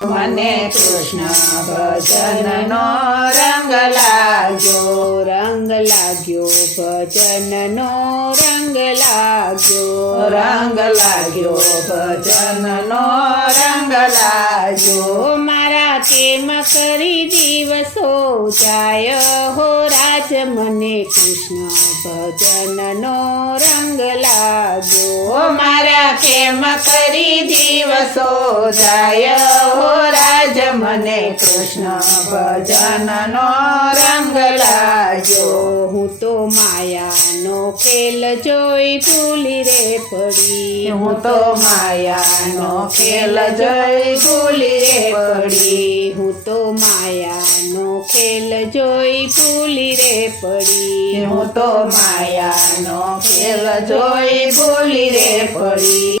મને કૃષ્ણ ભજનનો રંગ લાગ્યો, રંગ લાગ્યો ભજનનો રંગ લાગ્યો, રંગ લાગ્યો ભજનનો રંગ લાગ્યો. મારા કેમ કરી દિવસો જાય હો રાજ, મને કૃષ્ણ ભજનનો રંગ લાગ્યો. મારા કેમ કરી દિવસો જાય હો રાજ, મને કૃષ્ણ ભજનનો રંગ લાગ્યો. હું તો માયાનો ખેલ જોઈ ભૂલી રે પડી, હું તો માયાનો ખેલ જોઈ ભૂલી રે પડી, હું તો માયાનો ખેલ જોઈ ભૂલી રે પડી, હું તો માયાનો ખેલ જોઈ ભૂલી રે પડી.